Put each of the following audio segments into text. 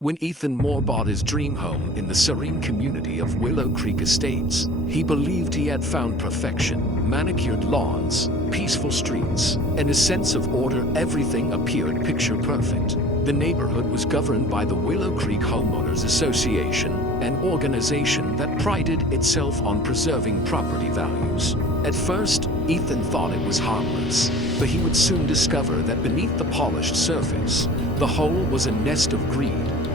When Ethan Moore bought his dream home in the serene community of Willow Creek Estates, he believed he had found perfection: manicured lawns, peaceful streets, and a sense of order. Everything appeared picture perfect. The neighborhood was governed by the Willow Creek Homeowners Association, an organization that prided itself on preserving property values. At first, Ethan thought it was harmless, but he would soon discover that beneath the polished surface, the whole was a nest of greed,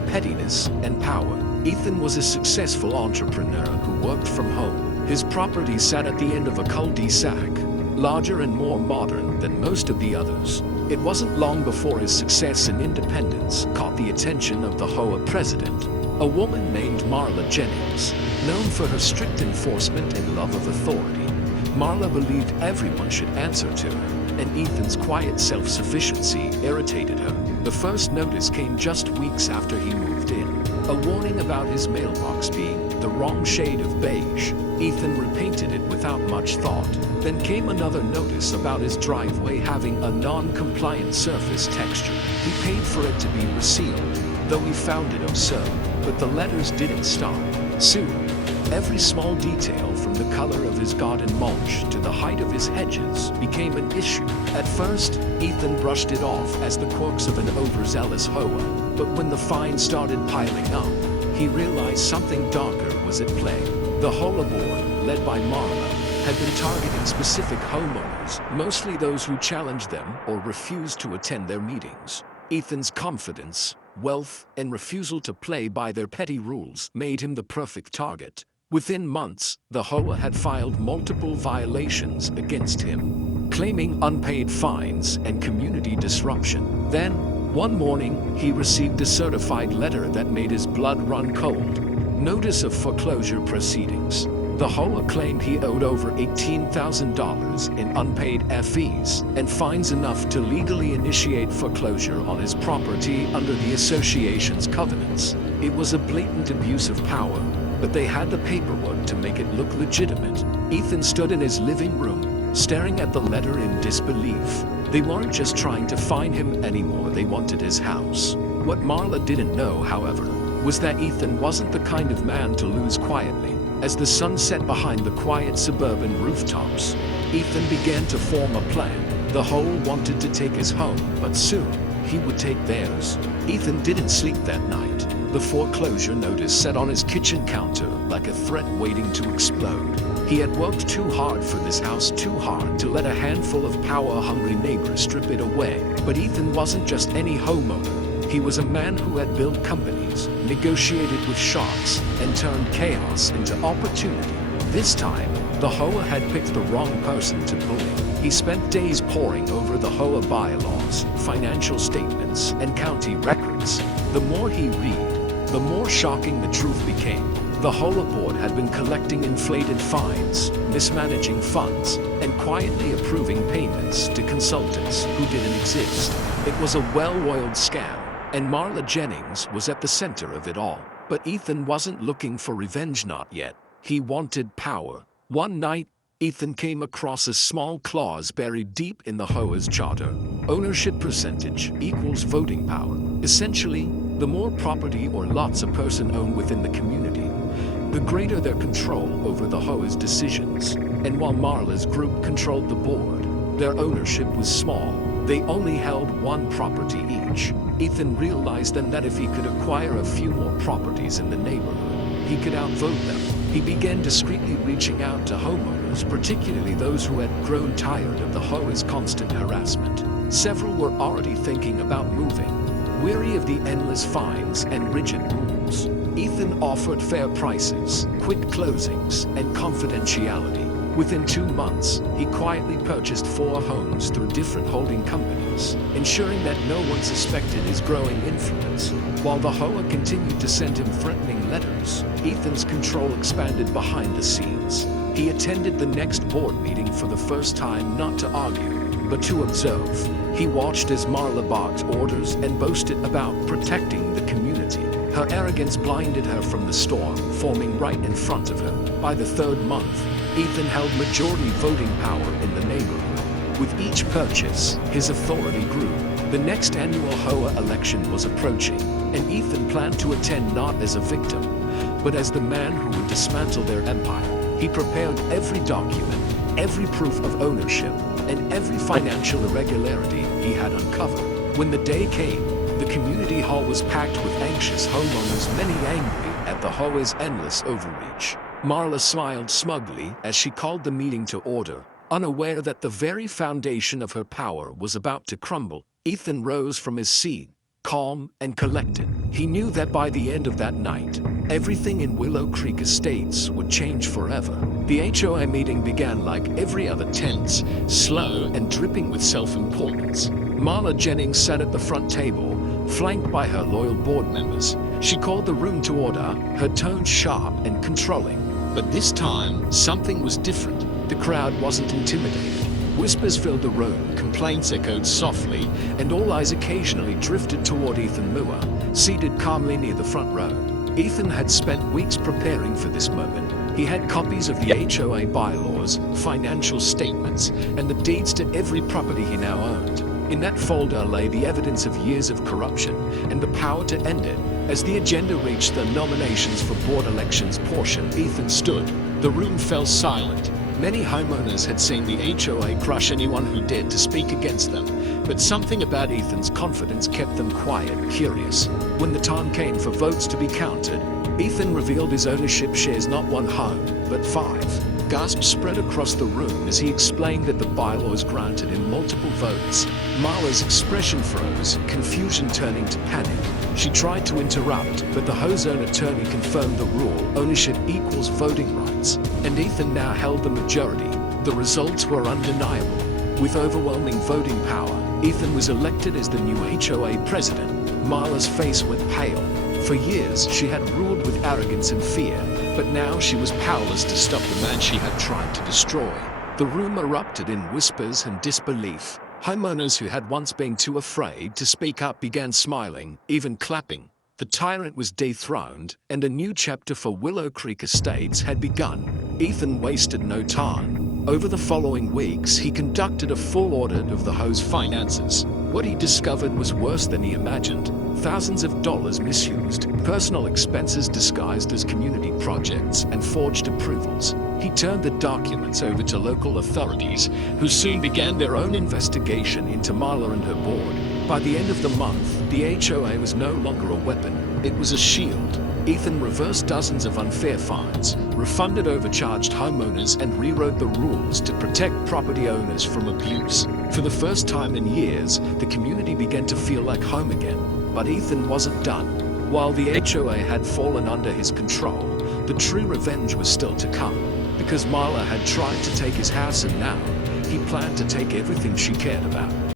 pettiness, and power. Ethan was a successful entrepreneur who worked from home. His property sat at the end of a cul-de-sac, larger and more modern than most of the others. It wasn't long before his success and independence caught the attention of the HOA president, a woman named Marla Jennings. Known for her strict enforcement and love of authority, Marla believed everyone should answer to her, and Ethan's quiet self-sufficiency irritated her. The first notice came just weeks after he moved in, a warning about his mailbox being the wrong shade of beige. Ethan repainted it without much thought. Then came another notice about his driveway having a non-compliant surface texture. He paid for it to be resealed, though he found it absurd. But the letters didn't stop. Soon, every small detail from the color of his garden mulch to the height of his hedges became an issue. At first, Ethan brushed it off as the quirks of an overzealous HOA, but when the fines started piling up, he realized something darker was at play. The HOA board, led by Marla, had been targeting specific homeowners, mostly those who challenged them or refused to attend their meetings. Ethan's confidence, wealth, and refusal to play by their petty rules made him the perfect target. Within months, the HOA had filed multiple violations against him, claiming unpaid fines and community disruption. Then, one morning, he received a certified letter that made his blood run cold. Notice of foreclosure proceedings. The HOA claimed he owed over $18,000 in unpaid fees and fines enough to legally initiate foreclosure on his property under the association's covenants. It was a blatant abuse of power, but they had the paperwork to make it look legitimate. Ethan stood in his living room, staring at the letter in disbelief. They weren't just trying to fine him anymore, they wanted his house. What Marla didn't know, however, was that Ethan wasn't the kind of man to lose quietly. As the sun set behind the quiet suburban rooftops, Ethan began to form a plan. The HOA wanted to take his home, but soon, he would take theirs. Ethan didn't sleep that night. The foreclosure notice sat on his kitchen counter like a threat waiting to explode. He had worked too hard for this house, too hard to let a handful of power-hungry neighbors strip it away. But Ethan wasn't just any homeowner. He was a man who had built companies, negotiated with sharks, and turned chaos into opportunity. This time, the HOA had picked the wrong person to bully. He spent days poring over the HOA bylaws, financial statements, and county records. The more he read, the more shocking the truth became. The HOA board had been collecting inflated fines, mismanaging funds, and quietly approving payments to consultants who didn't exist. It was a well-oiled scam, and Marla Jennings was at the center of it all. But Ethan wasn't looking for revenge, not yet. He wanted power. One night, Ethan came across a small clause buried deep in the HOA's charter. Ownership percentage equals voting power. Essentially, the more property or lots a person owned within the community, the greater their control over the HOA's decisions. And while Marla's group controlled the board, their ownership was small. They only held one property each. Ethan realized then that if he could acquire a few more properties in the neighborhood, he could outvote them. He began discreetly reaching out to homeowners, particularly those who had grown tired of the HOA's constant harassment. Several were already thinking about moving, weary of the endless fines and rigid rules. Ethan offered fair prices, quick closings, and confidentiality. Within 2 months, he quietly purchased 4 homes through different holding companies, ensuring that no one suspected his growing influence. While the HOA continued to send him threatening letters, Ethan's control expanded behind the scenes. He attended the next board meeting for the first time not to argue, but to observe. He watched as Marla barked orders and boasted about protecting the community. Her arrogance blinded her from the storm forming right in front of her. By the 3rd month, Ethan held majority voting power in the neighborhood. With each purchase, his authority grew. The next annual HOA election was approaching, and Ethan planned to attend not as a victim, but as the man who would dismantle their empire. He prepared every document, every proof of ownership, and every financial irregularity he had uncovered. When the day came, the community hall was packed with anxious homeowners, many angry at the HOA's endless overreach. Marla smiled smugly as she called the meeting to order, unaware that the very foundation of her power was about to crumble. Ethan rose from his seat, calm and collected. He knew that by the end of that night, everything in Willow Creek Estates would change forever. The HOA meeting began like every other, tense, slow, and dripping with self-importance. Marla Jennings sat at the front table, flanked by her loyal board members. She called the room to order, her tone sharp and controlling. But this time, something was different. The crowd wasn't intimidated. Whispers filled the room, complaints echoed softly, and all eyes occasionally drifted toward Ethan Moore, seated calmly near the front row. Ethan had spent weeks preparing for this moment. He had copies of the HOA bylaws, financial statements, and the deeds to every property he now owned. In that folder lay the evidence of years of corruption and the power to end it. As the agenda reached the nominations for board elections portion, Ethan stood. The room fell silent. Many homeowners had seen the HOA crush anyone who dared to speak against them, but something about Ethan's confidence kept them quiet, curious. When the time came for votes to be counted, Ethan revealed his ownership shares not one home, but 5. Gasps spread across the room as he explained that the bylaws granted him multiple votes. Marla's expression froze, confusion turning to panic. She tried to interrupt, but the HOA's own attorney confirmed the rule: ownership equals voting rights, and Ethan now held the majority. The results were undeniable. With overwhelming voting power, Ethan was elected as the new HOA president. Marla's face went pale. For years, she had ruled with arrogance and fear, but now she was powerless to stop the man she had tried to destroy. The room erupted in whispers and disbelief. Homeowners who had once been too afraid to speak up began smiling, even clapping. The tyrant was dethroned, and a new chapter for Willow Creek Estates had begun. Ethan wasted no time. Over the following weeks, he conducted a full audit of the HOA's finances. What he discovered was worse than he imagined. Thousands of dollars misused, personal expenses disguised as community projects, and forged approvals. He turned the documents over to local authorities, who soon began their own investigation into Marla and her board. By the end of the month, the HOA was no longer a weapon, it was a shield. Ethan reversed dozens of unfair fines, refunded overcharged homeowners, and rewrote the rules to protect property owners from abuse. For the first time in years, the community began to feel like home again. But Ethan wasn't done. While the HOA had fallen under his control, the true revenge was still to come. Because Marla had tried to take his house, and now he planned to take everything she cared about.